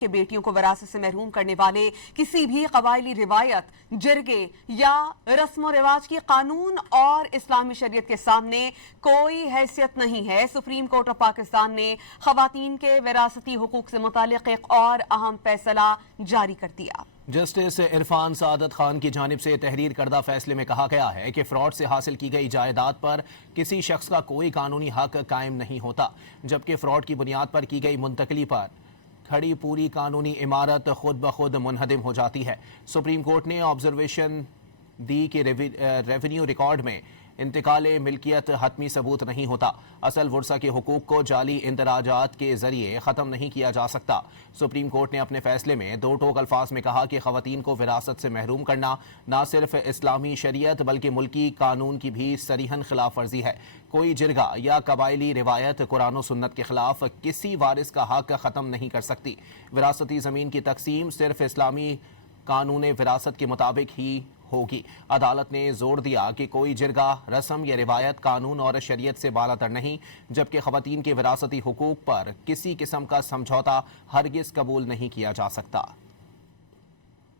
کہ بیٹیوں کو وراثت سے محروم کرنے والے کسی بھی قبائلی روایت، جرگے یا رسم و رواج کی قانون اور اسلامی شریعت کے سامنے کوئی حیثیت نہیں ہے۔ سپریم کورٹ آف پاکستان نے خواتین کے وراثتی حقوق سے متعلق ایک اور اہم فیصلہ جاری کر دیا۔ جسٹس عرفان سعادت خان کی جانب سے تحریر کردہ فیصلے میں کہا گیا ہے کہ فراڈ سے حاصل کی گئی جائیداد پر کسی شخص کا کوئی قانونی حق قائم نہیں ہوتا، جبکہ فراڈ کی بنیاد پر کی گئی منتقلی پر کھڑی پوری قانونی عمارت خود بخود منہدم ہو جاتی ہے۔ سپریم کورٹ نے آبزرویشن دی کہ ریونیو ریکارڈ میں انتقال ملکیت حتمی ثبوت نہیں ہوتا، اصل ورثہ کے حقوق کو جعلی اندراجات کے ذریعے ختم نہیں کیا جا سکتا۔ سپریم کورٹ نے اپنے فیصلے میں دو ٹوک الفاظ میں کہا کہ خواتین کو وراثت سے محروم کرنا نہ صرف اسلامی شریعت بلکہ ملکی قانون کی بھی صریحاً خلاف ورزی ہے۔ کوئی جرگہ یا قبائلی روایت قرآن و سنت کے خلاف کسی وارث کا حق ختم نہیں کر سکتی۔ وراثتی زمین کی تقسیم صرف اسلامی قانون وراثت کے مطابق ہی ہوگی۔ عدالت نے زور دیا کہ کوئی جرگہ، رسم یا روایت قانون اور شریعت سے بالاتر نہیں، جبکہ خواتین کے وراثتی حقوق پر کسی قسم کا سمجھوتا ہرگز قبول نہیں کیا جا سکتا۔